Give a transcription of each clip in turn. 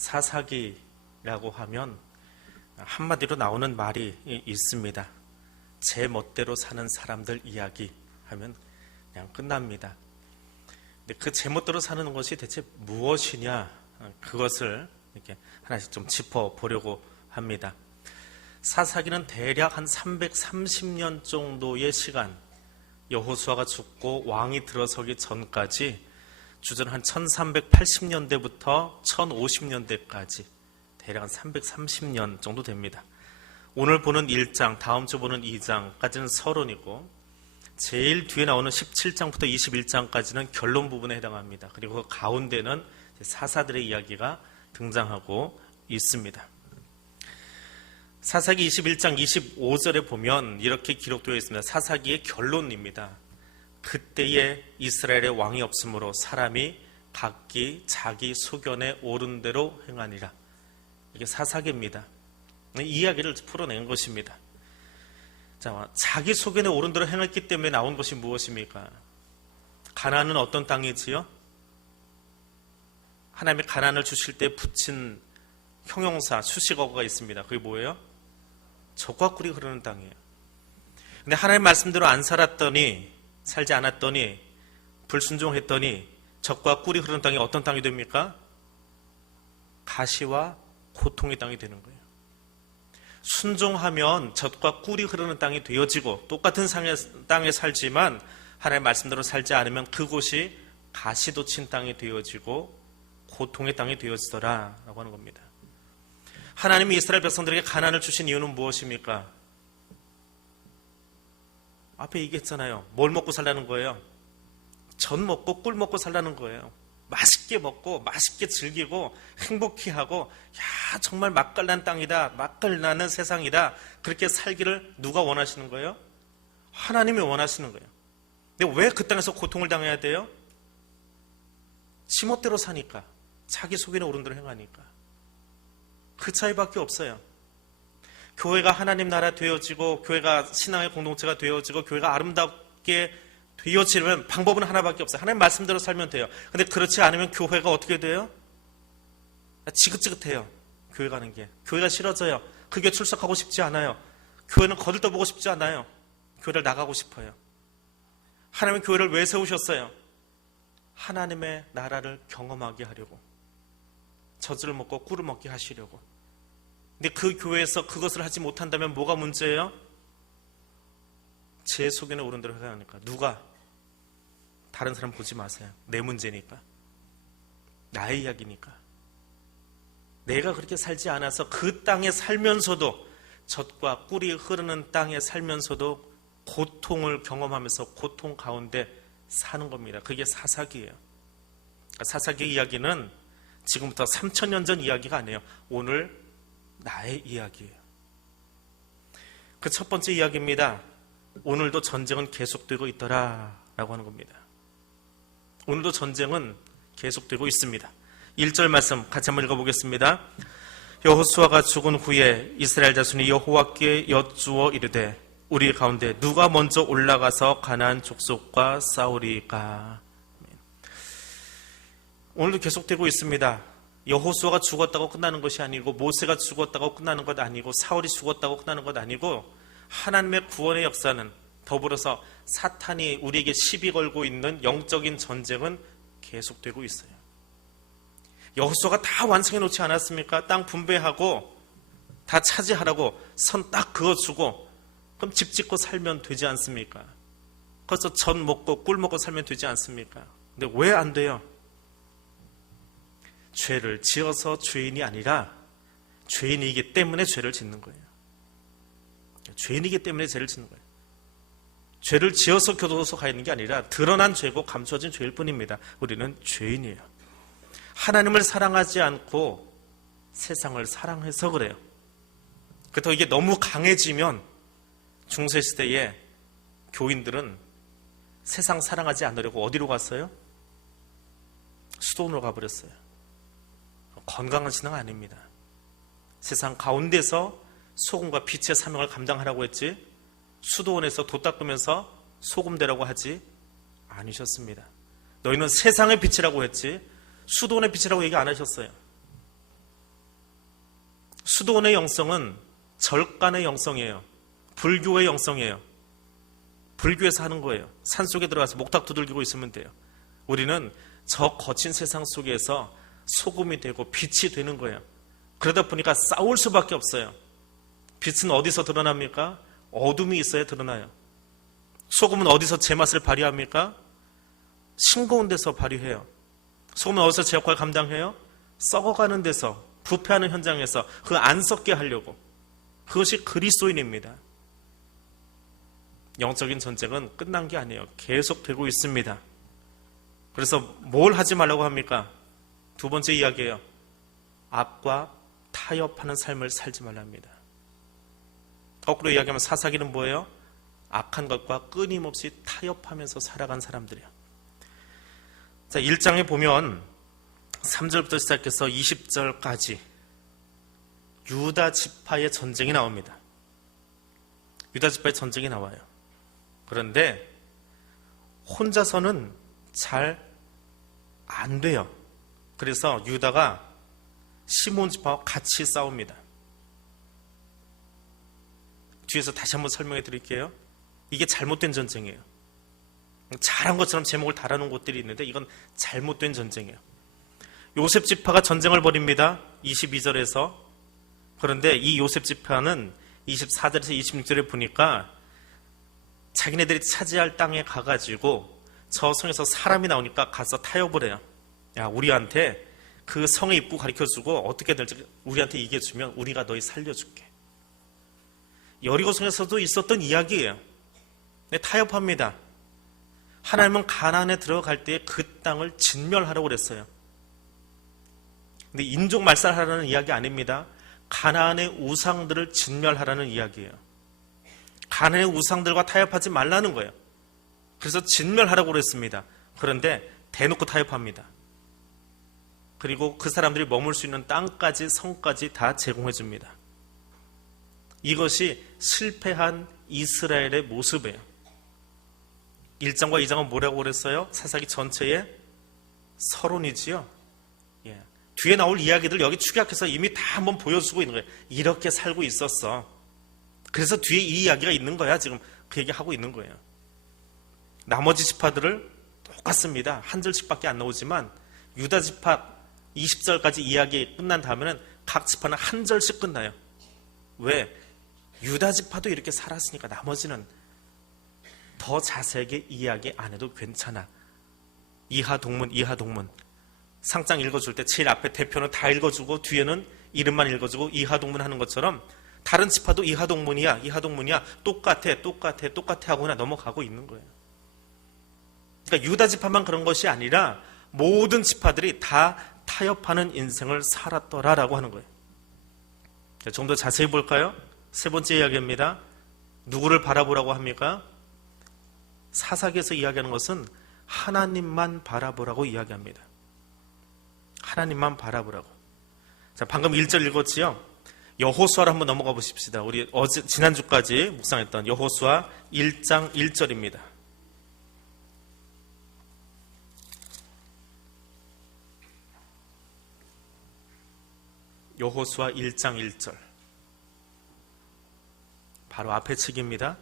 사사기라고 하면 한마디로 나오는 말이 있습니다. 제 멋대로 사는 사람들 이야기 하면 그냥 끝납니다. 근데 그 제멋대로 사는 것이 대체 무엇이냐, 그것을 이렇게 하나씩 좀 짚어보려고 합니다. 사사기는 대략 한 330년 정도의 시간, 여호수아가 죽고 왕이 들어서기 전까지 주전 한 1380년대부터 1050년대까지 대략 한 330년 정도 됩니다. 오늘 보는 1장, 다음 주 보는 2장까지는 서론이고, 제일 뒤에 나오는 17장부터 21장까지는 결론 부분에 해당합니다. 그리고 그 가운데는 사사들의 이야기가 등장하고 있습니다. 사사기 21장 25절에 보면 이렇게 기록되어 있습니다. 사사기의 결론입니다. 그때에 이스라엘의 왕이 없으므로 사람이 각기 자기 소견에 옳은 대로 행하니라. 이게 사사기입니다. 이 이야기를 풀어낸 것입니다. 자, 자기 소견에 옳은 대로 행했기 때문에 나온 것이 무엇입니까? 가나안은 어떤 땅이지요? 하나님이 가나안을 주실 때 붙인 형용사, 수식어가 있습니다. 그게 뭐예요? 젖과 꿀이 흐르는 땅이에요. 근데 하나님 말씀대로 안 살지 않았더니, 불순종했더니 젖과 꿀이 흐르는 땅이 어떤 땅이 됩니까? 가시와 고통의 땅이 되는 거예요. 순종하면 젖과 꿀이 흐르는 땅이 되어지고, 똑같은 땅에 살지만 하나님 말씀대로 살지 않으면 그곳이 가시도 친 땅이 되어지고 고통의 땅이 되어지더라 라고 하는 겁니다. 하나님이 이스라엘 백성들에게 가나안을 주신 이유는 무엇입니까? 앞에 얘기했잖아요. 뭘 먹고 살라는 거예요? 젖 먹고 꿀 먹고 살라는 거예요. 맛있게 먹고 맛있게 즐기고 행복히 하고, 야, 정말 맛깔난 땅이다, 맛깔나는 세상이다, 그렇게 살기를 누가 원하시는 거예요? 하나님이 원하시는 거예요. 근데 왜 그 땅에서 고통을 당해야 돼요? 지멋대로 사니까, 자기 속에는 옳은 대로 행하니까. 그 차이밖에 없어요. 교회가 하나님 나라 되어지고, 교회가 신앙의 공동체가 되어지고, 교회가 아름답게 되어지려면 방법은 하나밖에 없어요. 하나님 말씀대로 살면 돼요. 근데 그렇지 않으면 교회가 어떻게 돼요? 지긋지긋해요. 교회 가는 게. 교회가 싫어져요. 그게 출석하고 싶지 않아요. 교회는 거들떠보고 싶지 않아요. 교회를 나가고 싶어요. 하나님은 교회를 왜 세우셨어요? 하나님의 나라를 경험하게 하려고, 젖을 먹고 꿀을 먹게 하시려고. 근데 그 교회에서 그것을 하지 못한다면 뭐가 문제예요? 제 속에는 옳은 대로 해야 하니까. 누가? 다른 사람 보지 마세요. 내 문제니까. 나의 이야기니까. 내가 그렇게 살지 않아서 그 땅에 살면서도, 젖과 꿀이 흐르는 땅에 살면서도 고통을 경험하면서 고통 가운데 사는 겁니다. 그게 사사기예요. 사사기 이야기는 지금부터 3000년 전 이야기가 아니에요. 오늘 나의 이야기예요. 그 첫 번째 이야기입니다. 오늘도 전쟁은 계속되고 있더라 라고 하는 겁니다. 오늘도 전쟁은 계속되고 있습니다. 1절 말씀 같이 한번 읽어보겠습니다. 여호수아가 죽은 후에 이스라엘 자손이 여호와께 여쭈어 이르되 우리 가운데 누가 먼저 올라가서 가나안 족속과 싸우리까. 오늘도 계속되고 있습니다. 여호수아가 죽었다고 끝나는 것이 아니고, 모세가 죽었다고 끝나는 것 아니고, 사울이 죽었다고 끝나는 것 아니고, 하나님의 구원의 역사는, 더불어서 사탄이 우리에게 시비 걸고 있는 영적인 전쟁은 계속되고 있어요. 여호수아가 다 완성해 놓지 않았습니까? 땅 분배하고 다 차지하라고 선 딱 그어주고, 그럼 집 짓고 살면 되지 않습니까? 그래서 젖 먹고 꿀 먹고 살면 되지 않습니까? 근데 왜 안 돼요? 죄를 지어서 죄인이 아니라 죄인이기 때문에 죄를 짓는 거예요. 죄인이기 때문에 죄를 짓는 거예요. 죄를 지어서 교도소 가 있는 게 아니라 드러난 죄고 감춰진 죄일 뿐입니다. 우리는 죄인이에요. 하나님을 사랑하지 않고 세상을 사랑해서 그래요. 그렇다고 이게 너무 강해지면 중세시대에 교인들은 세상 사랑하지 않으려고 어디로 갔어요? 수도원으로 가버렸어요. 건강한 신앙 아닙니다. 세상 가운데서 소금과 빛의 사명을 감당하라고 했지, 수도원에서 도 닦으면서 소금 되라고 하지 않으셨습니다. 너희는 세상의 빛이라고 했지 수도원의 빛이라고 얘기 안 하셨어요. 수도원의 영성은 절간의 영성이에요. 불교의 영성이에요. 불교에서 하는 거예요. 산속에 들어가서 목탁 두들기고 있으면 돼요. 우리는 저 거친 세상 속에서 소금이 되고 빛이 되는 거예요. 그러다 보니까 싸울 수밖에 없어요. 빛은 어디서 드러납니까? 어둠이 있어야 드러나요. 소금은 어디서 제맛을 발휘합니까? 싱거운 데서 발휘해요. 소금은 어디서 제 역할을 감당해요? 썩어가는 데서, 부패하는 현장에서 그 안 썩게 하려고. 그것이 그리스도인입니다. 영적인 전쟁은 끝난 게 아니에요. 계속되고 있습니다. 그래서 뭘 하지 말라고 합니까? 두 번째 이야기예요. 악과 타협하는 삶을 살지 말랍니다. 거꾸로 이야기하면 사사기는 뭐예요? 악한 것과 끊임없이 타협하면서 살아간 사람들이에요. 자, 1장에 보면 3절부터 시작해서 20절까지 유다 지파의 전쟁이 나옵니다. 유다 지파의 전쟁이 나와요. 그런데 혼자서는 잘 안 돼요. 그래서 유다가 시몬 지파와 같이 싸웁니다. 뒤에서 다시 한번 설명해 드릴게요. 이게 잘못된 전쟁이에요. 잘한 것처럼 제목을 달아놓은 곳들이 있는데 이건 잘못된 전쟁이에요. 요셉 지파가 전쟁을 벌입니다. 22절에서. 그런데 이 요셉 지파는 24절에서 26절에 보니까 자기네들이 차지할 땅에 가가지고 저 성에서 사람이 나오니까 가서 타협을 해요. 야, 우리한테 그 성의 입구 가르쳐주고 어떻게 될지 우리한테 얘기해주면 우리가 너희 살려줄게. 여리고성에서도 있었던 이야기예요. 네, 타협합니다. 하나님은 가나안에 들어갈 때 그 땅을 진멸하라고 그랬어요. 근데 인종 말살하라는 이야기 아닙니다. 가나안의 우상들을 진멸하라는 이야기예요. 가나안의 우상들과 타협하지 말라는 거예요. 그래서 진멸하라고 그랬습니다. 그런데 대놓고 타협합니다. 그리고 그 사람들이 머물 수 있는 땅까지 성까지 다 제공해 줍니다. 이것이 실패한 이스라엘의 모습이에요. 1장과 2장은 뭐라고 그랬어요? 사사기 전체의 서론이지요. 예. 뒤에 나올 이야기들 여기 축약해서 이미 다 한번 보여주고 있는 거예요. 이렇게 살고 있었어. 그래서 뒤에 이 이야기가 있는 거야. 지금 그 얘기하고 있는 거예요. 나머지 지파들을 똑같습니다. 한 절씩밖에 안 나오지만 유다 지파 20절까지 이야기 끝난 다음에는 각 지파는 한 절씩 끝나요. 왜? 유다 지파도 이렇게 살았으니까 나머지는 더 자세하게 이야기 안 해도 괜찮아. 이하동문. 상장 읽어줄 때 제일 앞에 대표는 다 읽어주고 뒤에는 이름만 읽어주고 이하동문 하는 것처럼 다른 지파도 이하동문이야 똑같아 하고 그냥 넘어가고 있는 거예요. 그러니까 유다 지파만 그런 것이 아니라 모든 지파들이 다 타협하는 인생을 살았더라라고 하는 거예요. 좀 더 자세히 볼까요? 세 번째 이야기입니다. 누구를 바라보라고 합니까? 사사기에서 이야기하는 것은 하나님만 바라보라고 이야기합니다. 하나님만 바라보라고. 자, 방금 1절 읽었지요? 여호수아로 한번 넘어가 보십시다. 우리 지난주까지 묵상했던 여호수아 1장 1절입니다. 여호수아 1장 1절. 바로 앞에 책입니다.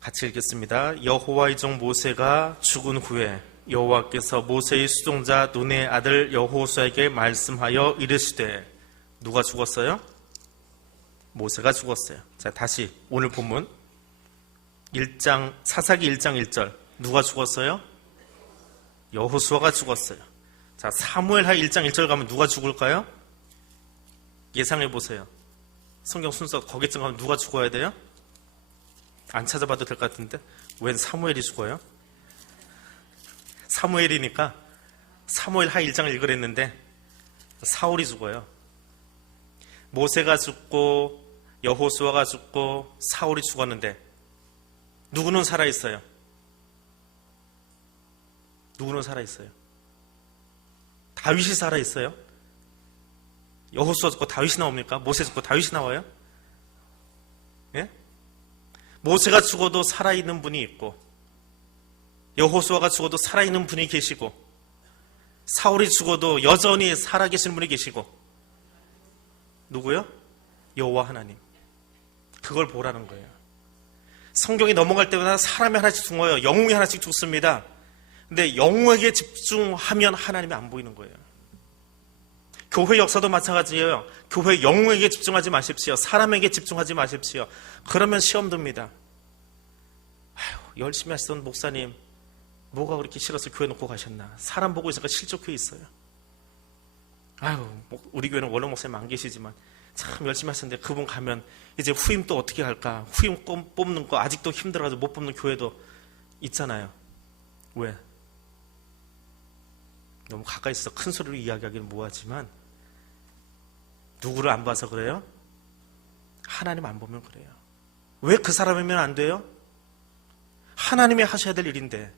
같이 읽겠습니다. 여호와의 종 모세가 죽은 후에 여호와께서 모세의 수종자 눈의 아들 여호수아에게 말씀하여 이르시되. 누가 죽었어요? 모세가 죽었어요. 자, 다시 오늘 본문 사사기 1장 1절. 누가 죽었어요? 여호수아가 죽었어요. 자, 사무엘하 1장 1절 가면 누가 죽을까요? 예상해 보세요. 성경 순서 거기쯤 가면 누가 죽어야 돼요? 안 찾아봐도 될 것 같은데 웬 사무엘이 죽어요? 사무엘이니까 사무엘하 1장을 읽으랬는데 사울이 죽어요. 모세가 죽고 여호수아가 죽고 사울이 죽었는데 누구는 살아있어요? 누구는 살아있어요? 다윗이 살아있어요? 여호수아 죽고 다윗이 나옵니까? 모세 죽고 다윗이 나와요? 예? 모세가 죽어도 살아있는 분이 있고 여호수아가 죽어도 살아있는 분이 계시고 사울이 죽어도 여전히 살아계신 분이 계시고 누구요? 여호와 하나님. 그걸 보라는 거예요. 성경이 넘어갈 때마다 사람이 하나씩 죽어요. 영웅이 하나씩 죽습니다. 근데 영웅에게 집중하면 하나님이 안 보이는 거예요. 교회 역사도 마찬가지예요. 교회 영웅에게 집중하지 마십시오. 사람에게 집중하지 마십시오. 그러면 시험 듭니다. 열심히 하시던 목사님 뭐가 그렇게 싫어서 교회 놓고 가셨나. 사람 보고 있으니까 실족해 있어요. 우리 교회는 원로 목사님 안 계시지만 참 열심히 하셨는데 그분 가면 이제 후임 또 어떻게 할까. 후임 뽑는 거 아직도 힘들어가지고 못 뽑는 교회도 있잖아요. 왜? 너무 가까이 있어서 큰 소리로 이야기하기는 뭐하지만 누구를 안 봐서 그래요? 하나님 안 보면 그래요. 왜 그 사람이면 안 돼요? 하나님이 하셔야 될 일인데,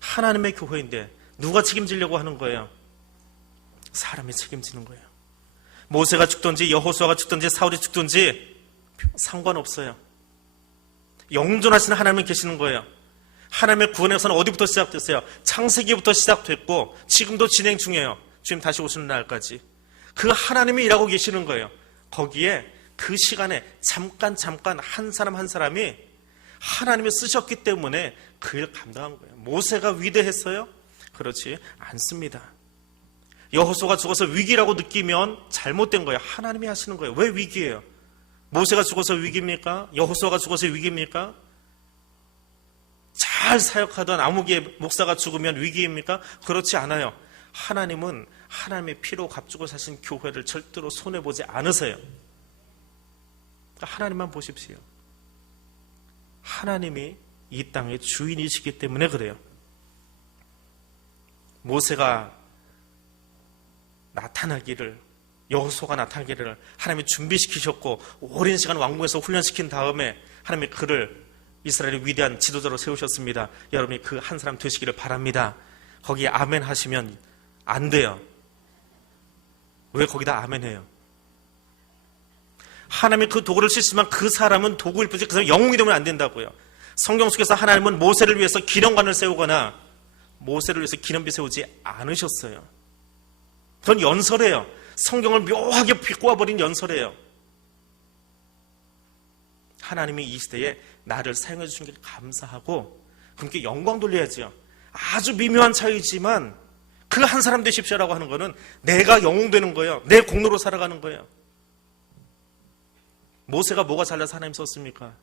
하나님의 교회인데 누가 책임지려고 하는 거예요? 사람이 책임지는 거예요. 모세가 죽든지 여호수아가 죽든지 사울이 죽든지 상관없어요. 영존하시는 하나님이 계시는 거예요. 하나님의 구원의 역사는 어디부터 시작됐어요? 창세기부터 시작됐고 지금도 진행 중이에요. 주님 다시 오시는 날까지. 그 하나님이 일하고 계시는 거예요. 거기에 그 시간에 잠깐 한 사람 한 사람이 하나님이 쓰셨기 때문에 그 일을 감당한 거예요. 모세가 위대했어요? 그렇지 않습니다. 여호수아가 죽어서 위기라고 느끼면 잘못된 거예요. 하나님이 하시는 거예요. 왜 위기예요? 모세가 죽어서 위기입니까? 여호수아가 죽어서 위기입니까? 잘 사역하던 아무개 목사가 죽으면 위기입니까? 그렇지 않아요. 하나님은 하나님의 피로 값주고 사신 교회를 절대로 손해보지 않으세요. 하나님만 보십시오. 하나님이 이 땅의 주인이시기 때문에 그래요. 모세가 나타나기를, 여호수아가 나타나기를 하나님이 준비시키셨고 오랜 시간 왕궁에서 훈련시킨 다음에 하나님이 그를 이스라엘의 위대한 지도자로 세우셨습니다. 여러분이 그 한 사람 되시기를 바랍니다. 거기에 아멘 하시면 안 돼요. 왜 거기다 아멘 해요? 하나님이 그 도구를 쓰시지만 그 사람은 도구일 뿐이지 그 사람은 영웅이 되면 안 된다고요. 성경 속에서 하나님은 모세를 위해서 기념관을 세우거나 모세를 위해서 기념비 세우지 않으셨어요. 그건 연설이에요. 성경을 묘하게 비꼬아버린 연설이에요. 하나님이 이 시대에 나를 사용해 주신 게 감사하고 그분께 영광 돌려야죠. 아주 미묘한 차이지만 그 한 사람 되십시오라고 하는 거는 내가 영웅 되는 거예요. 내 공로로 살아가는 거예요. 모세가 뭐가 잘나서 하나님 썼습니까?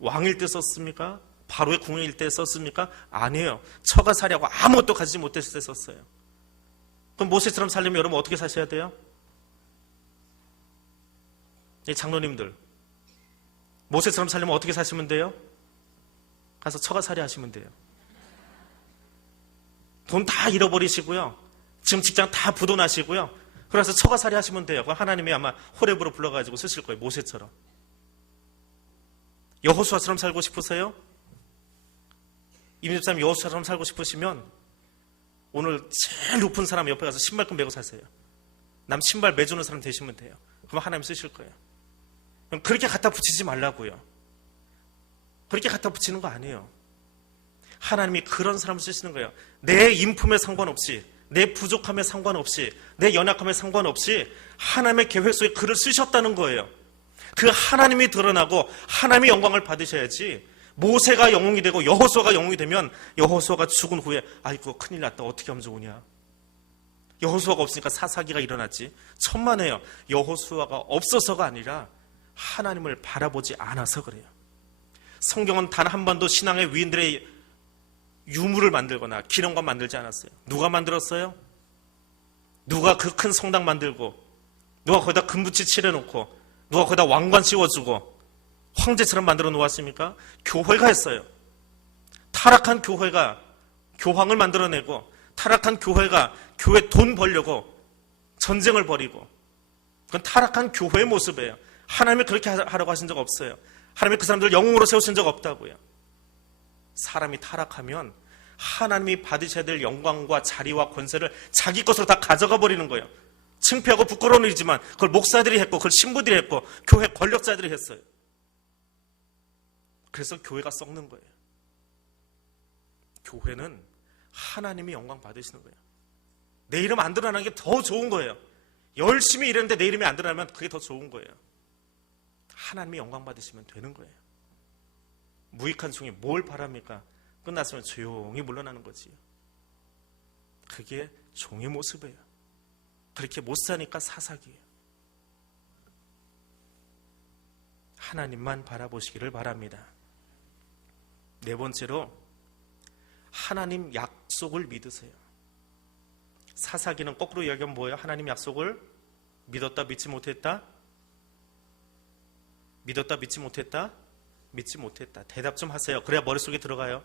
왕일 때 썼습니까? 바로의 궁일 때 썼습니까? 아니에요. 처가 살이하고 아무것도 가지지 못했을 때 썼어요. 그럼 모세처럼 살려면 여러분 어떻게 사셔야 돼요? 이 장로님들 모세처럼 살려면 어떻게 사시면 돼요? 가서 처가살이 하시면 돼요. 돈 다 잃어버리시고요. 지금 직장 다 부도나시고요. 그래서 처가살이 하시면 돼요. 그럼 하나님이 아마 호렙으로 불러가지고 쓰실 거예요. 모세처럼. 여호수아처럼 살고 싶으세요? 임집사님 여호수아처럼 살고 싶으시면 오늘 제일 높은 사람 옆에 가서 신발끈 메고 사세요. 남 신발 매주는 사람 되시면 돼요. 그럼 하나님 쓰실 거예요. 그럼 그렇게 갖다 붙이지 말라고요. 그렇게 갖다 붙이는 거 아니에요. 하나님이 그런 사람을 쓰시는 거예요. 내 인품에 상관없이, 내 부족함에 상관없이, 내 연약함에 상관없이 하나님의 계획 속에 그를 쓰셨다는 거예요. 그 하나님이 드러나고 하나님의 영광을 받으셔야지. 모세가 영웅이 되고 여호수아가 영웅이 되면 여호수아가 죽은 후에 아이고 큰일 났다 어떻게 하면 좋으냐. 여호수아가 없으니까 사사기가 일어났지. 천만에요. 여호수아가 없어서가 아니라 하나님을 바라보지 않아서 그래요. 성경은 단 한 번도 신앙의 위인들의 유물을 만들거나 기념관 만들지 않았어요. 누가 만들었어요? 누가 그 큰 성당 만들고 누가 거기다 금붙이 칠해놓고 누가 거기다 왕관 씌워주고 황제처럼 만들어 놓았습니까? 교회가 했어요. 타락한 교회가 교황을 만들어내고 타락한 교회가 교회 돈 벌려고 전쟁을 벌이고 그건 타락한 교회의 모습이에요. 하나님이 그렇게 하라고 하신 적 없어요. 하나님이 그 사람들을 영웅으로 세우신 적 없다고요. 사람이 타락하면 하나님이 받으셔야 될 영광과 자리와 권세를 자기 것으로 다 가져가 버리는 거예요. 창피하고 부끄러운 일이지만 그걸 목사들이 했고 그걸 신부들이 했고 교회 권력자들이 했어요. 그래서 교회가 썩는 거예요. 교회는 하나님이 영광 받으시는 거예요. 내 이름 안 드러나는 게 더 좋은 거예요. 열심히 일했는데 내 이름이 안 드러나면 그게 더 좋은 거예요. 하나님이 영광 받으시면 되는 거예요. 무익한 종이 뭘 바랍니까? 끝났으면 조용히 물러나는 거지요. 그게 종의 모습이에요. 그렇게 못 사니까 사사기예요. 하나님만 바라보시기를 바랍니다. 네 번째로 하나님 약속을 믿으세요. 사사기는 거꾸로 이야기하면 뭐예요? 하나님 약속을 믿었다, 믿지 못했다? 믿었다, 믿지 못했다? 믿지 못했다. 대답 좀 하세요. 그래야 머릿속에 들어가요.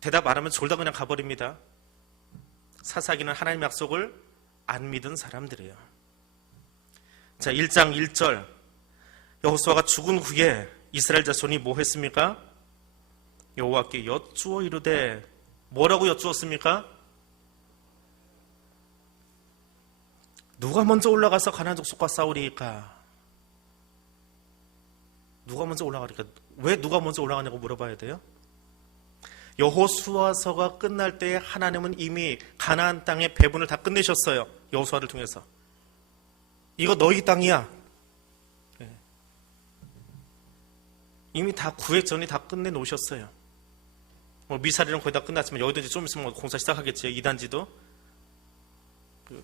대답 안 하면 졸다 그냥 가버립니다. 사사기는 하나님 약속을 안 믿은 사람들이에요. 자, 1장 1절 여호수아가 죽은 후에 이스라엘 자손이 뭐 했습니까? 여호와께 여쭈어 이르되, 뭐라고 여쭈었습니까? 누가 먼저 올라가서 가나안 족속과 싸우리까? 누가 먼저 올라가니까 왜 누가 먼저 올라가냐고 물어봐야 돼요? 여호수아서가 끝날 때 하나님은 이미 가나안 땅의 배분을 다 끝내셨어요. 여호수아를 통해서. 이거 너희 땅이야. 이미 다 구획전이 다 끝내 놓으셨어요. 미사리는 거의 다 끝났지만 여기도 이제 좀 있으면 공사 시작하겠지. 2단지도.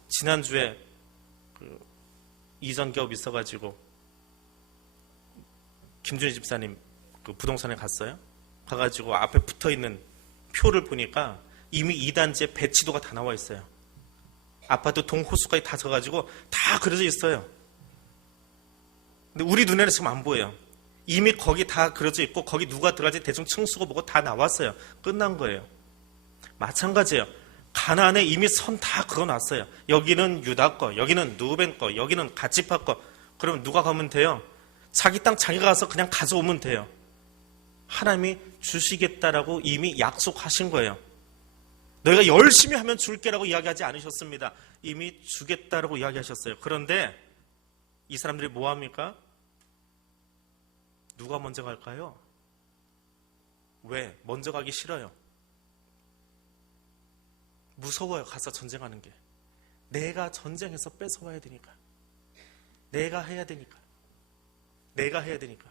지난주에 이전 기업 있어가지고 김준희 집사님 부동산에 갔어요. 가가지고 앞에 붙어있는 표를 보니까 이미 2단지에 배치도가 다 나와 있어요. 아파트 동호수까지 다 져가지고 다 그려져 있어요. 근데 우리 눈에는 지금 안 보여요. 이미 거기 다 그려져 있고 거기 누가 들어갈지 대충 층수고 뭐고 다 나왔어요. 끝난 거예요. 마찬가지예요. 가나안에 이미 선 다 그어놨어요. 여기는 유다 거, 여기는 누벤 거, 여기는 갓지파 거. 그러면 누가 가면 돼요? 자기 땅 자기가 가서 그냥 가져오면 돼요. 하나님이 주시겠다라고 이미 약속하신 거예요. 너희가 열심히 하면 줄게라고 이야기하지 않으셨습니다. 이미 주겠다라고 이야기하셨어요. 그런데 이 사람들이 뭐 합니까? 누가 먼저 갈까요? 왜? 먼저 가기 싫어요. 무서워요. 가서 전쟁하는 게. 내가 전쟁해서 뺏어와야 되니까. 내가 해야 되니까. 내가 해야 되니까.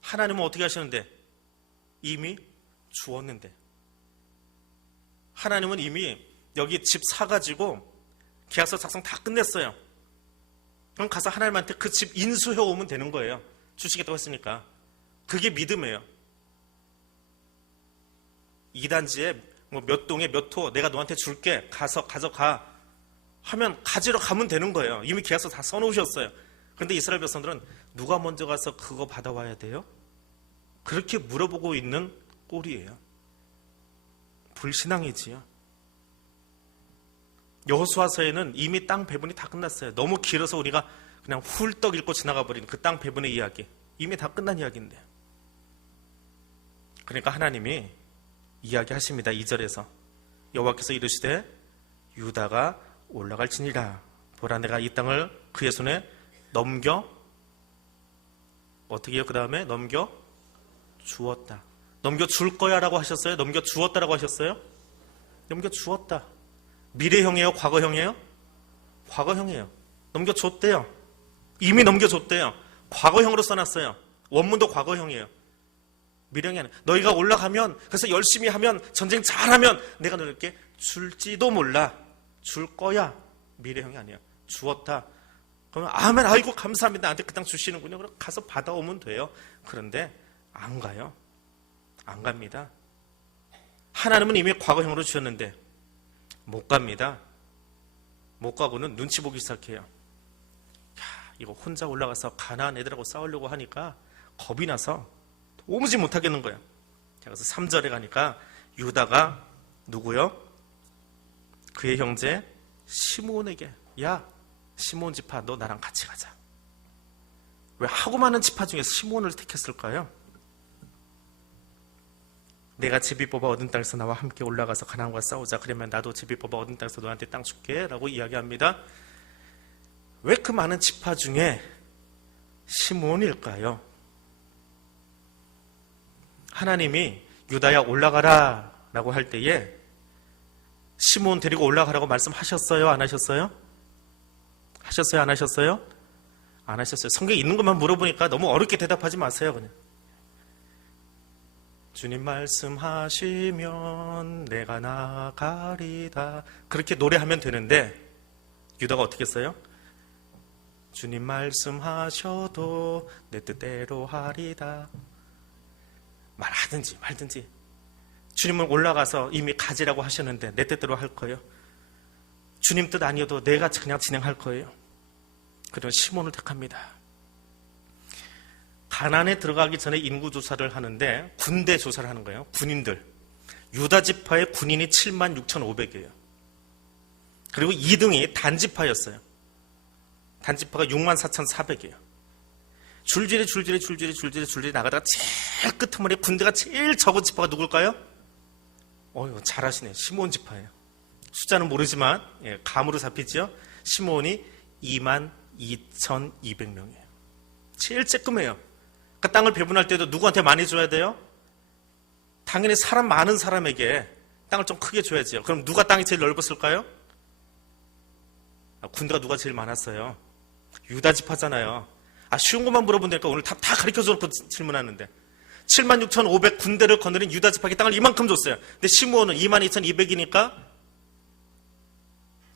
하나님은 어떻게 하시는데? 이미 주었는데. 하나님은 이미 여기 집 사가지고 계약서 작성 다 끝냈어요. 그럼 가서 하나님한테 그 집 인수해 오면 되는 거예요. 주시겠다고 했으니까. 그게 믿음이에요. 2단지에 뭐 몇 동에 몇 호 내가 너한테 줄게. 가서 가져가. 하면 가지러 가면 되는 거예요. 이미 계약서 다 써놓으셨어요. 그런데 이스라엘 백성들은 누가 먼저 가서 그거 받아와야 돼요? 그렇게 물어보고 있는 꼴이에요. 불신앙이지요. 여호수아서에는 이미 땅 배분이 다 끝났어요. 너무 길어서 우리가 그냥 훌떡 읽고 지나가 버린 그 땅 배분의 이야기. 이미 다 끝난 이야기인데. 그러니까 하나님이 이야기하십니다. 2절에서 여호와께서 이르시되 유다가 올라갈지니라. 보라 내가 이 땅을 그의 손에 넘겨 어떻게 해요? 그 다음에 넘겨 주었다. 넘겨 줄 거야 라고 하셨어요? 넘겨 주었다라고 하셨어요? 넘겨 주었다. 미래형이에요? 과거형이에요? 과거형이에요. 넘겨 줬대요. 이미 넘겨 줬대요. 과거형으로 써놨어요. 원문도 과거형이에요. 미래형이 아니에요. 너희가 올라가면, 그래서 열심히 하면, 전쟁 잘하면 내가 너희에게 줄지도 몰라. 줄 거야. 미래형이 아니에요. 주었다. 그러면 아멘, 아이고 감사합니다. 나한테 그 땅 주시는군요. 그럼 가서 받아오면 돼요. 그런데 안 가요. 안 갑니다. 하나님은 이미 과거형으로 주셨는데 못 갑니다. 못 가고는 눈치 보기 시작해요. 야, 이거 혼자 올라가서 가나안 애들하고 싸우려고 하니까 겁이 나서 도무지 못하겠는 거예요. 그래서 3절에 가니까 유다가 누구요? 그의 형제 시므온에게, 야 시므온 지파 너 나랑 같이 가자. 왜 하고 많은 지파 중에 시므온을 택했을까요? 내가 제비 뽑아 얻은 땅에서 나와 함께 올라가서 가나안과 싸우자. 그러면 나도 제비 뽑아 얻은 땅에서 너한테 땅 줄게 라고 이야기합니다. 왜 그 많은 지파 중에 시므온일까요? 하나님이 유다야 올라가라 라고 할 때에 시므온 데리고 올라가라고 말씀하셨어요? 안 하셨어요? 하셨어요? 안 하셨어요? 안 하셨어요. 성경에 있는 것만 물어보니까 너무 어렵게 대답하지 마세요. 그냥 주님 말씀하시면 내가 나가리다 그렇게 노래하면 되는데 유다가 어떻게 했어요? 주님 말씀하셔도 내 뜻대로 하리다. 말하든지 말든지. 주님은 올라가서 이미 가지라고 하셨는데 내 뜻대로 할 거예요. 주님 뜻 아니어도 내가 그냥 진행할 거예요. 그리고 시몬을 택합니다. 가나안에 들어가기 전에 인구조사를 하는데 군대 조사를 하는 거예요. 군인들. 유다 지파의 군인이 76,500이에요. 그리고 2등이 단지파였어요. 단지파가 64,400이에요. 줄줄이 나가다가 제일 끄트머리에 군대가 제일 적은 지파가 누굴까요? 잘하시네. 시몬 지파예요. 숫자는 모르지만 감으로 잡히죠. 시몬이 22,200명이에요. 제일 쬐끔해요. 그 땅을 배분할 때도 누구한테 많이 줘야 돼요? 당연히 사람 많은 사람에게 땅을 좀 크게 줘야죠. 그럼 누가 땅이 제일 넓었을까요? 군대가 누가 제일 많았어요? 유다 지파잖아요. 쉬운 것만 물어본다니까 오늘 다 가르쳐줘놓고 질문하는데 76,500 군대를 거느린 유다 지파에게 땅을 이만큼 줬어요. 근데 시므온은 22,200이니까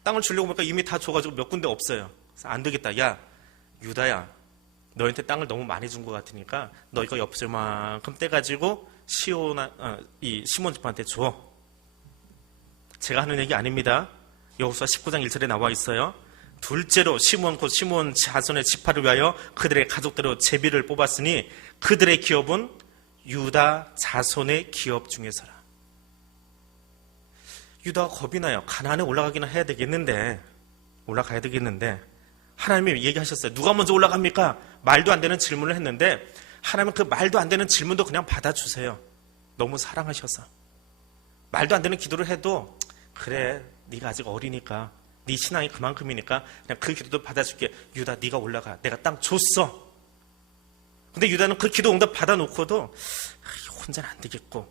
땅을 주려고 보니까 이미 다 줘가지고 몇 군데 없어요. 그래서 안 되겠다. 야 유다야 너한테 땅을 너무 많이 준 것 같으니까 너 이거 엽술만큼 떼가지고 이 시몬 지파한테 줘. 제가 하는 얘기 아닙니다. 여호수아 19장 1절에 나와 있어요. 둘째로 시몬 곧 시몬 자손의 지파를 위하여 그들의 가족대로 제비를 뽑았으니 그들의 기업은 유다 자손의 기업 중에서라. 유다가 겁이 나요. 가나안에 올라가기는 올라가야 되겠는데 하나님이 얘기하셨어요. 누가 먼저 올라갑니까? 말도 안 되는 질문을 했는데 하나님은 그 말도 안 되는 질문도 그냥 받아주세요. 너무 사랑하셔서. 말도 안 되는 기도를 해도 그래 네가 아직 어리니까 네 신앙이 그만큼이니까 그냥 그 기도도 받아줄게. 유다 네가 올라가. 내가 땅 줬어. 근데 유다는 그 기도 응답 받아놓고도 혼자는 안 되겠고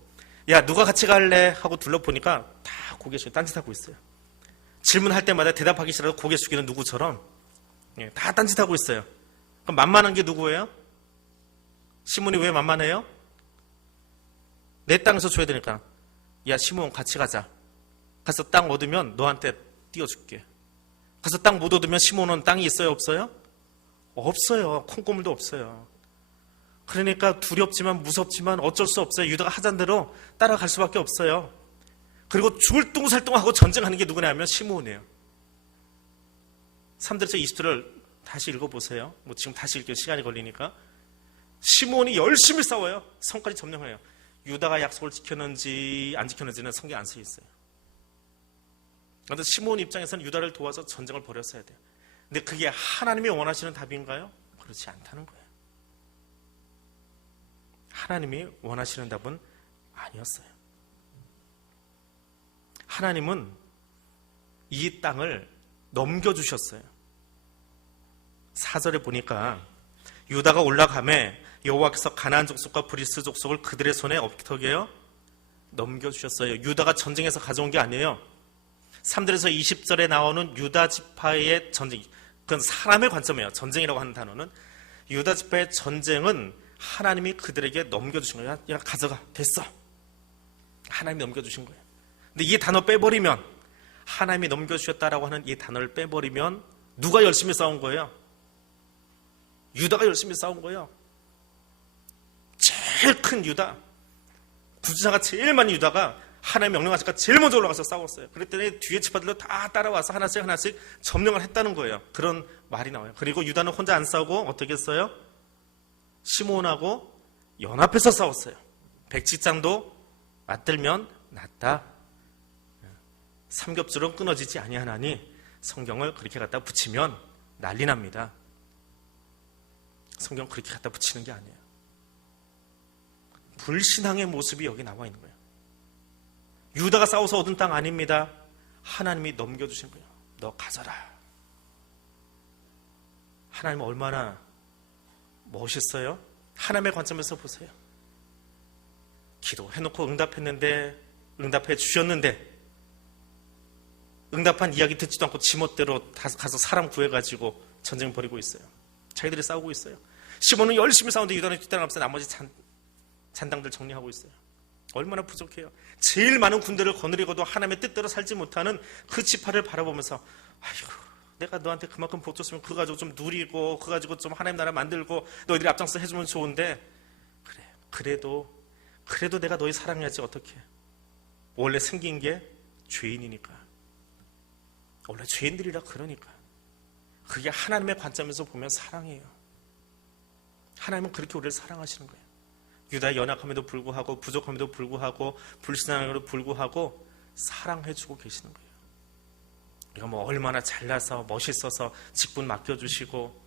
야 누가 같이 갈래? 하고 둘러보니까 다 고개 숙이고 딴짓하고 있어요. 질문할 때마다 대답하기 싫어서 고개 숙이는 누구처럼 다 딴짓하고 있어요. 그럼 만만한 게 누구예요? 시몬이 왜 만만해요? 내 땅에서 줘야 되니까 야 시몬 같이 가자. 가서 땅 얻으면 너한테 띄워줄게. 가서 땅 못 얻으면 시몬은 땅이 있어요 없어요? 없어요. 콩고물도 없어요. 그러니까 두렵지만 무섭지만 어쩔 수 없어요. 유다가 하자는 대로 따라갈 수밖에 없어요. 그리고 죽을 뚱살뚱하고 전쟁하는 게 누구냐면 시몬이에요. 3절에서 20절을 다시 읽어보세요. 지금 다시 읽기엔 시간이 걸리니까. 시몬이 열심히 싸워요. 성까지 점령해요. 유다가 약속을 지켰는지 안 지켰는지는 성경에 안 써 있어요. 그런데 시몬 입장에서는 유다를 도와서 전쟁을 벌였어야 돼요. 근데 그게 하나님이 원하시는 답인가요? 그렇지 않다는 거예요. 하나님이 원하시는 답은 아니었어요. 하나님은 이 땅을 넘겨주셨어요. 4절에 보니까 유다가 올라가매 여호와께서 가나안 족속과 브리스 족속을 그들의 손에 어떻게 해요? 넘겨주셨어요. 유다가 전쟁에서 가져온 게 아니에요. 3절에서 20절에 나오는 유다 지파의 전쟁, 그건 사람의 관점이에요. 전쟁이라고 하는 단어는 유다 지파의 전쟁은 하나님이 그들에게 넘겨주신 거예요. 야 가져가. 됐어. 하나님이 넘겨주신 거예요. 근데 이 단어 빼버리면 하나님이 넘겨주셨다라고 하는 이 단어를 빼버리면 누가 열심히 싸운 거예요? 유다가 열심히 싸운 거예요. 제일 큰 유다, 부자가 제일 많은 유다가 하나님의 명령하시니까 제일 먼저 올라가서 싸웠어요. 그랬더니 뒤에 지파들도 다 따라와서 하나씩 점령을 했다는 거예요. 그런 말이 나와요. 그리고 유다는 혼자 안 싸우고 어떻게 했어요? 시몬하고 연합해서 싸웠어요. 백지장도 맞들면 낫다. 삼겹줄은 끊어지지 아니하나니 성경을 그렇게 갖다 붙이면 난리 납니다. 성경 그렇게 갖다 붙이는 게 아니에요. 불신앙의 모습이 여기 나와 있는 거예요. 유다가 싸워서 얻은 땅 아닙니다. 하나님이 넘겨주신 거예요. 너 가져라. 하나님은 얼마나 멋있어요? 하나님의 관점에서 보세요. 기도해놓고 응답해 주셨는데 응답한 이야기 듣지도 않고 지멋대로 가서 사람 구해가지고 전쟁 벌이고 있어요. 자기들이 싸우고 있어요. 시몬은 열심히 싸우는데 유다는 뒤따라가면서 나머지 잔당들 정리하고 있어요. 얼마나 부족해요. 제일 많은 군대를 거느리고도 하나님의 뜻대로 살지 못하는 그 지파를 바라보면서 아이고, 내가 너한테 그만큼 복 줬으면 그거 가지고 좀 누리고 그거 가지고 좀 하나님 나라 만들고 너희들이 앞장서 해주면 좋은데, 그래도 내가 너희 사랑해야지 어떡해. 원래 생긴 게 죄인이니까. 원래 죄인들이라 그러니까. 그게 하나님의 관점에서 보면 사랑이에요. 하나님은 그렇게 우리를 사랑하시는 거예요. 유다의 연약함에도 불구하고 부족함에도 불구하고 불신앙에도 불구하고 사랑해주고 계시는 거예요. 우리가 뭐 얼마나 잘나서 멋있어서 직분 맡겨주시고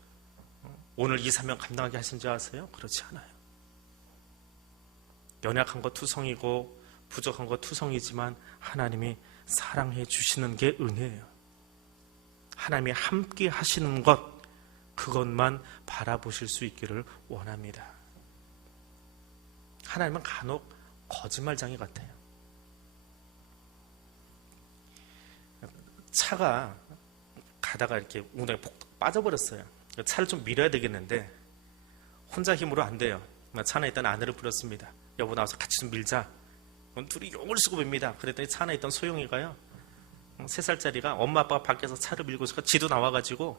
오늘 이 사명 감당하게 하신 줄 아세요? 그렇지 않아요. 연약한 거 투성이고 부족한 거 투성이지만 하나님이 사랑해 주시는 게 은혜예요. 하나님이 함께 하시는 것, 그것만 바라보실 수 있기를 원합니다. 하나님은 간혹 거짓말장애 같아요. 차가 가다가 이렇게 웅덩이에 폭 빠져버렸어요. 차를 좀 밀어야 되겠는데 혼자 힘으로 안 돼요. 차 안에 있던 아내를 불렀습니다. 여보 나와서 같이 좀 밀자. 둘이 욕을 쓰고 밉니다. 그랬더니 차 안에 있던 소영이가요, 3살짜리가 엄마 아빠가 밖에서 차를 밀고 있으니까 지도 나와가지고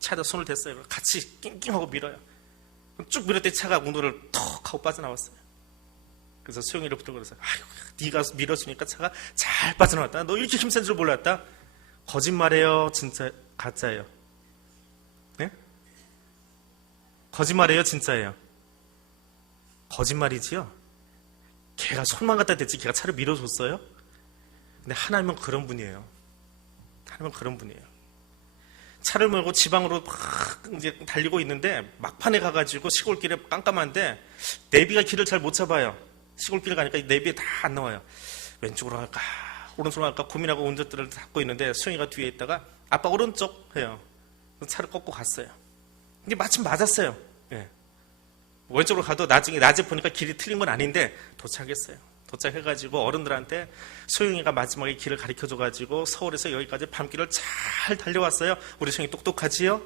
차에다 손을 댔어요. 같이 낑낑하고 밀어요. 쭉 밀었더니 차가 웅덩이를 턱 하고 빠져나왔어요. 그래서 소영이를 붙들고 그랬어요. 아이고, 네가 밀어주니까 차가 잘 빠져나왔다. 너 이렇게 힘센 줄 몰랐다. 거짓말이에요, 진짜 가짜예요? 네? 거짓말이에요, 진짜예요? 거짓말이지요. 걔가 손만 갖다 댔지 걔가 차를 밀어줬어요? 근데 하나님은 그런 분이에요. 하나님은 그런 분이에요. 차를 몰고 지방으로 막 이제 달리고 있는데 막판에 가가지고 시골길에 깜깜한데 내비가 길을 잘 못 잡아요. 시골길 가니까 내비에 다 안 나와요. 왼쪽으로 갈까 오른쪽으로 갈까 고민하고 운전대를 잡고 있는데 수영이가 뒤에 있다가 아빠 오른쪽 해요. 차를 꺾고 갔어요. 근데 마침 맞았어요. 예. 왼쪽으로 가도 나중에 낮에 보니까 길이 틀린 건 아닌데 도착했어요. 도착해가지고 어른들한테 소영이가 마지막에 길을 가르쳐줘가지고 서울에서 여기까지 밤길을 잘 달려왔어요. 우리 소영이 똑똑하지요?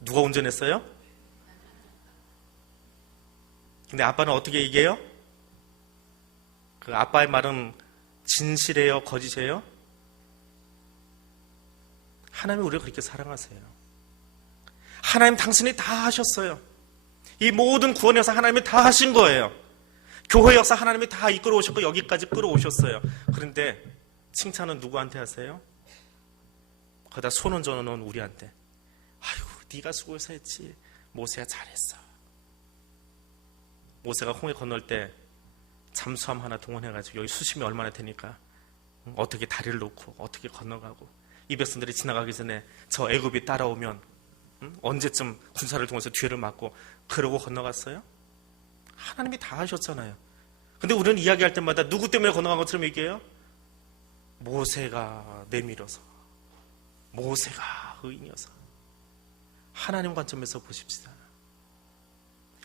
누가 운전했어요? 근데 아빠는 어떻게 얘기해요? 그 아빠의 말은 진실이에요? 거짓이에요? 하나님이 우리를 그렇게 사랑하세요. 하나님 당신이 다 하셨어요. 이 모든 구원 역사 하나님이 다 하신 거예요. 교회 역사 하나님이 다 이끌어 오셨고 여기까지 끌어오셨어요. 그런데 칭찬은 누구한테 하세요? 거기다 손 얹어 놓은 우리한테. 아이고, 네가 수고해서 했지. 모세야 잘했어. 모세가 홍해 건널 때 잠수함 하나 동원해가지고 여기 수심이 얼마나 되니까 어떻게 다리를 놓고 어떻게 건너가고 이 백성들이 지나가기 전에 저 애굽이 따라오면 언제쯤 군사를 통해서 뒤를 막고 그러고 건너갔어요? 하나님이 다 하셨잖아요. 근데 우리는 이야기할 때마다 누구 때문에 건너간 것처럼 얘기해요? 모세가 내밀어서, 모세가 의인이어서. 하나님 관점에서 보십시다.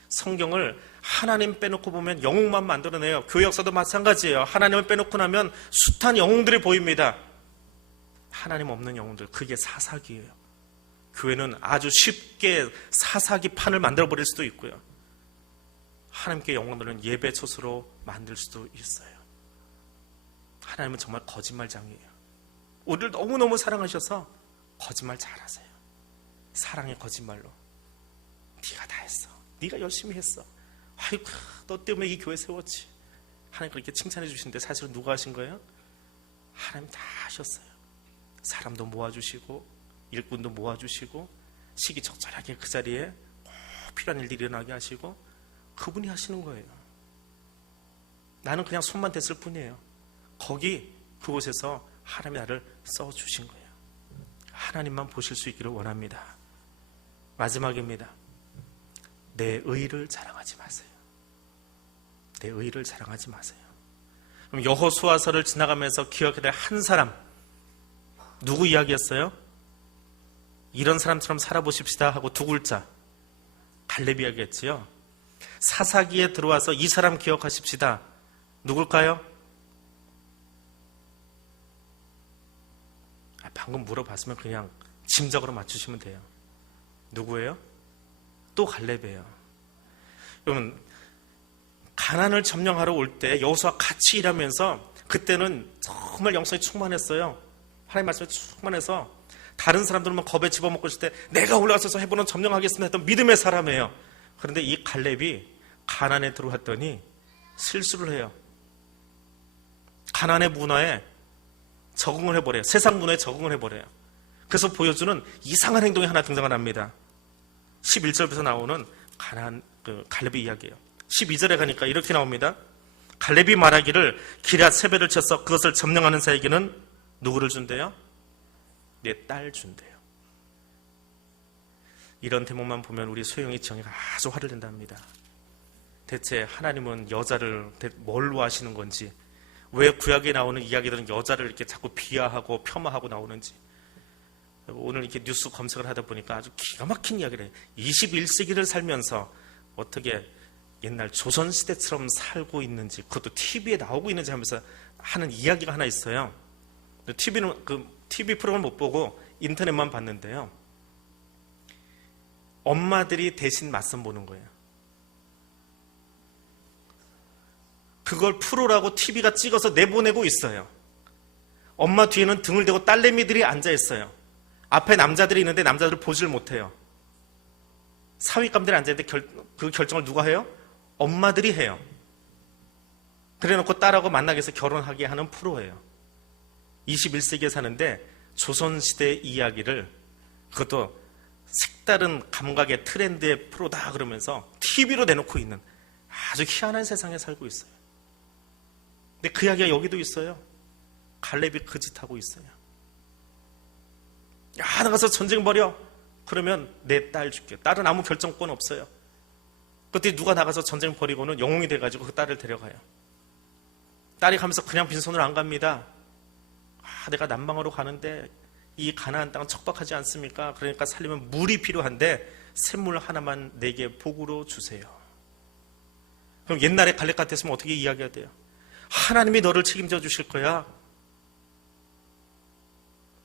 성경을 하나님 빼놓고 보면 영웅만 만들어내요. 교회 역사도 마찬가지예요. 하나님을 빼놓고 나면 숱한 영웅들이 보입니다. 하나님 없는 영웅들, 그게 사사기예요. 교회는 아주 쉽게 사사기 판을 만들어버릴 수도 있고요. 하나님께 영광들은 예배 처소로 만들 수도 있어요. 하나님은 정말 거짓말장이에요. 우리를 너무너무 사랑하셔서 거짓말 잘하세요. 사랑의 거짓말로. 네가 다 했어. 네가 열심히 했어. 아이고, 너 때문에 이 교회 세웠지. 하나님 그렇게 칭찬해 주시는데 사실은 누가 하신 거예요? 하나님 다 하셨어요. 사람도 모아주시고 일꾼도 모아주시고 시기 적절하게 그 자리에 꼭 필요한 일들이 일어나게 하시고 그분이 하시는 거예요. 나는 그냥 손만 댔을 뿐이에요. 거기 그곳에서 하나님이 나를 써주신 거예요. 하나님만 보실 수 있기를 원합니다. 마지막입니다. 내 의를 자랑하지 마세요. 내 의를 자랑하지 마세요. 그럼 여호수아서를 지나가면서 기억해야 될 한 사람, 누구 이야기였어요? 이런 사람처럼 살아보십시다 하고 두 글자, 갈렙 이야기했지요. 사사기에 들어와서 이 사람 기억하십시다. 누굴까요? 방금 물어봤으면 그냥 짐작으로 맞추시면 돼요. 누구예요? 또 갈렙이에요. 여러분, 가나안을 점령하러 올 때 여호수아와 같이 일하면서 그때는 정말 영성이 충만했어요. 하나님 말씀에 충만해서 다른 사람들은 겁에 집어먹고 있을 때 내가 올라가서 헤브론 점령하겠습니다 했던 믿음의 사람이에요. 그런데 이 갈렙이 가나안에 들어왔더니 실수를 해요. 가나안의 문화에 적응을 해버려요. 세상 문화에 적응을 해버려요. 그래서 보여주는 이상한 행동이 하나 등장을 합니다. 11절부터 나오는 가나안 갈렙의 이야기예요. 12절에 가니까 이렇게 나옵니다. 갈렙이 말하기를 기럇 세배를 쳐서 그것을 점령하는 자에게는 누구를 준대요? 내 딸 준대요. 이런 대목만 보면 우리 소영이 정의가 아주 화를 낸답니다. 대체 하나님은 여자를 뭘로 하시는 건지, 왜 구약에 나오는 이야기들은 여자를 이렇게 자꾸 비하하고 폄하하고 나오는지, 오늘 이렇게 뉴스 검색을 하다 보니까 아주 기가 막힌 이야기를 해요. 21세기를 살면서 어떻게 옛날 조선시대처럼 살고 있는지, 그것도 TV에 나오고 있는지 하면서 하는 이야기가 하나 있어요. TV는 TV 프로그램 못 보고 인터넷만 봤는데요. 엄마들이 대신 맞선 보는 거예요. 그걸 프로라고 TV가 찍어서 내보내고 있어요. 엄마 뒤에는 등을 대고 딸내미들이 앉아 있어요. 앞에 남자들이 있는데 남자들을 보지를 못해요. 사위감들이 앉아있는데 그 결정을 누가 해요? 엄마들이 해요. 그래놓고 딸하고 만나게 해서 결혼하게 하는 프로예요. 21세기에 사는데 조선시대 이야기를, 그것도 색다른 감각의 트렌드의 프로다 그러면서 TV로 내놓고 있는 아주 희한한 세상에 살고 있어요. 근데 그 이야기가 여기도 있어요. 갈렙이 그 짓 하고 있어요. 야, 나가서 전쟁 벌여. 그러면 내 딸 줄게. 딸은 아무 결정권 없어요. 그때 누가 나가서 전쟁 벌이고는 영웅이 돼가지고 그 딸을 데려가요. 딸이 가면서 그냥 빈손으로 안 갑니다. 내가 남방으로 가는데 이 가나안 땅은 척박하지 않습니까? 그러니까 살려면 물이 필요한데 샘물 하나만 내게 복으로 주세요. 그럼 옛날에 갈렙 같았으면 어떻게 이야기해야 돼요? 하나님이 너를 책임져 주실 거야.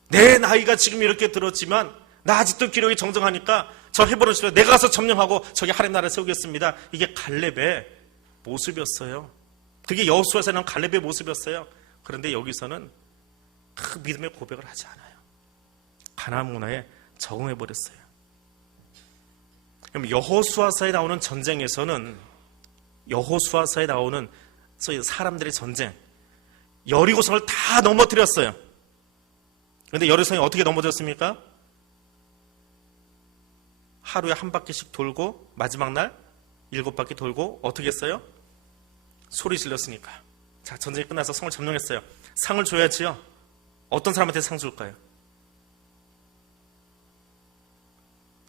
내 나이가 지금 이렇게 들었지만 나 아직도 기력이 정정하니까 저 헤브론 시대 내가 가서 점령하고 저기 하나님 나라 세우겠습니다. 이게 갈렙의 모습이었어요. 그게 여호수아에서는 갈렙의 모습이었어요. 그런데 여기서는 그 믿음의 고백을 하지 않아요. 가나안 문화에 적응해버렸어요. 그럼 여호수아서에 나오는 전쟁에서는, 여호수아서에 나오는 소위 사람들의 전쟁, 여리고성을 다 넘어뜨렸어요. 그런데 여리고성이 어떻게 넘어졌습니까? 하루에 한 바퀴씩 돌고 마지막 날 7바퀴 돌고 어떻게 했어요? 소리 질렀으니까. 자, 전쟁이 끝나서 성을 점령했어요. 상을 줘야지요. 어떤 사람한테 상 줄까요?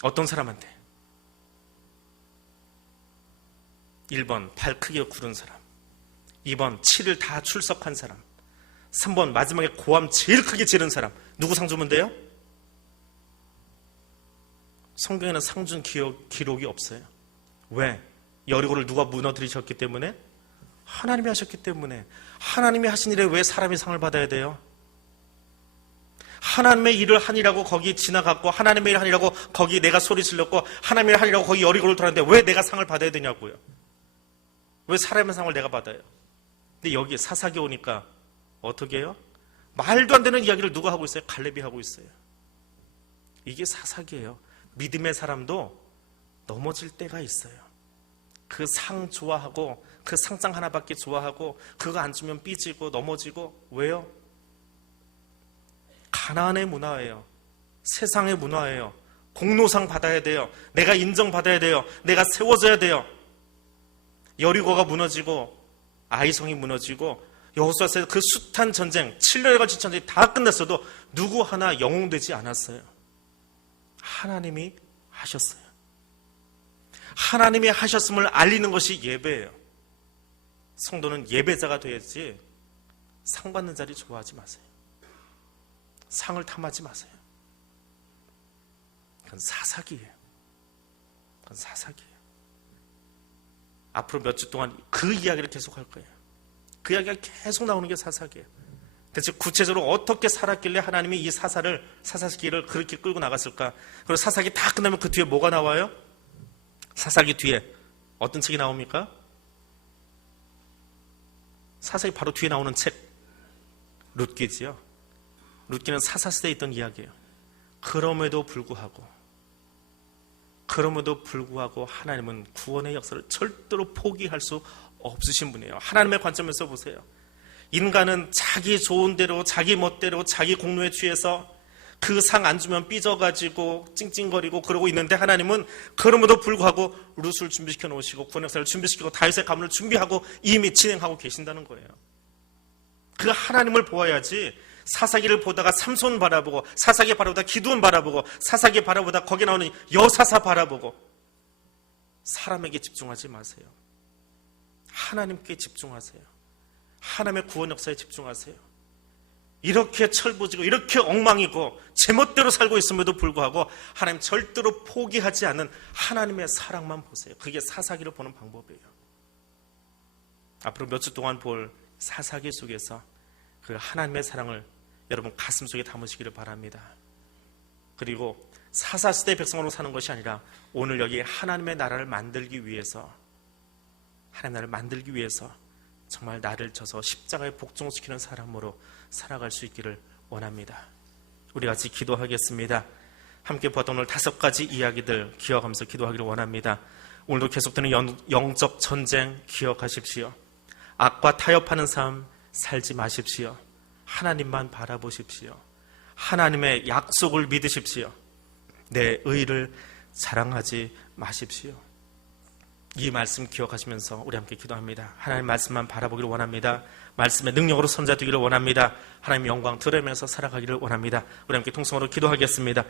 어떤 사람한테? 1번 발 크게 구른 사람, 2번 치를 다 출석한 사람, 3번 마지막에 고함 제일 크게 지른 사람. 누구 상 주면 돼요? 성경에는 상 준 기록이 없어요. 왜? 여리고를 누가 무너뜨리셨기 때문에? 하나님이 하셨기 때문에. 하나님이 하신 일에 왜 사람이 상을 받아야 돼요? 하나님의 일을 하니라고 거기 지나갔고, 하나님의 일을 하니라고 거기 내가 소리 질렀고, 하나님의 일을 하니라고 거기 여리고를 돌았는데 왜 내가 상을 받아야 되냐고요? 왜 사람의 상을 내가 받아요? 근데 여기 사사기 오니까 어떻게 해요? 말도 안 되는 이야기를 누가 하고 있어요? 갈렙이 하고 있어요. 이게 사사기예요. 믿음의 사람도 넘어질 때가 있어요. 그 상 좋아하고 그 상장 하나밖에 좋아하고 그거 안 주면 삐지고 넘어지고. 왜요? 가나안의 문화예요. 세상의 문화예요. 공로상 받아야 돼요. 내가 인정받아야 돼요. 내가 세워져야 돼요. 여리고가 무너지고 아이성이 무너지고 여호수아에서 그 숱한 전쟁, 7년에 걸친 전쟁이 다 끝났어도 누구 하나 영웅되지 않았어요. 하나님이 하셨어요. 하나님이 하셨음을 알리는 것이 예배예요. 성도는 예배자가 되어야지 상 받는 자리 좋아하지 마세요. 상을 탐하지 마세요. 그건 사사기예요. 그건 사사기예요. 앞으로 몇 주 동안 그 이야기를 계속 할 거예요. 그 이야기가 계속 나오는 게 사사기예요. 대체 구체적으로 어떻게 살았길래 하나님이 이 사사기를 그렇게 끌고 나갔을까? 그리고 사사기 다 끝나면 그 뒤에 뭐가 나와요? 사사기 뒤에 어떤 책이 나옵니까? 사사기 바로 뒤에 나오는 책, 룻기지요. 룻기는 사사시대에 있던 이야기예요. 그럼에도 불구하고 하나님은 구원의 역사를 절대로 포기할 수 없으신 분이에요. 하나님의 관점에서 보세요. 인간은 자기 좋은 대로, 자기 멋대로, 자기 공로에 취해서 그 상 안 주면 삐져가지고 찡찡거리고 그러고 있는데, 하나님은 그럼에도 불구하고 룻을 준비시켜 놓으시고 구원 역사를 준비시키고 다윗의 가문을 준비하고 이미 진행하고 계신다는 거예요. 그 하나님을 보아야지 사사기를 보다가 삼손 바라보고, 사사기 바라보다 기드온 바라보고, 사사기 바라보다 거기 나오는 여사사 바라보고 사람에게 집중하지 마세요. 하나님께 집중하세요. 하나님의 구원 역사에 집중하세요. 이렇게 철부지고 이렇게 엉망이고 제멋대로 살고 있음에도 불구하고 하나님 절대로 포기하지 않는 하나님의 사랑만 보세요. 그게 사사기를 보는 방법이에요. 앞으로 몇 주 동안 볼 사사기 속에서 그 하나님의 사랑을 여러분 가슴속에 담으시기를 바랍니다. 그리고 사사시대 백성으로 사는 것이 아니라 오늘 여기 하나님의 나라를 만들기 위해서, 하나님의 나라를 만들기 위해서 정말 나를 쳐서 십자가에 복종시키는 사람으로 살아갈 수 있기를 원합니다. 우리 같이 기도하겠습니다. 함께 보았던 오늘 5가지 이야기들 기억하면서 기도하기를 원합니다. 오늘도 계속되는 영적 전쟁 기억하십시오. 악과 타협하는 삶 살지 마십시오. 하나님만 바라보십시오. 하나님의 약속을 믿으십시오. 내 의를 자랑하지 마십시오. 이 말씀 기억하시면서 우리 함께 기도합니다. 하나님 말씀만 바라보기를 원합니다. 말씀의 능력으로 선자되기를 원합니다. 하나님 영광 드러내면서 살아가기를 원합니다. 우리 함께 통성으로 기도하겠습니다.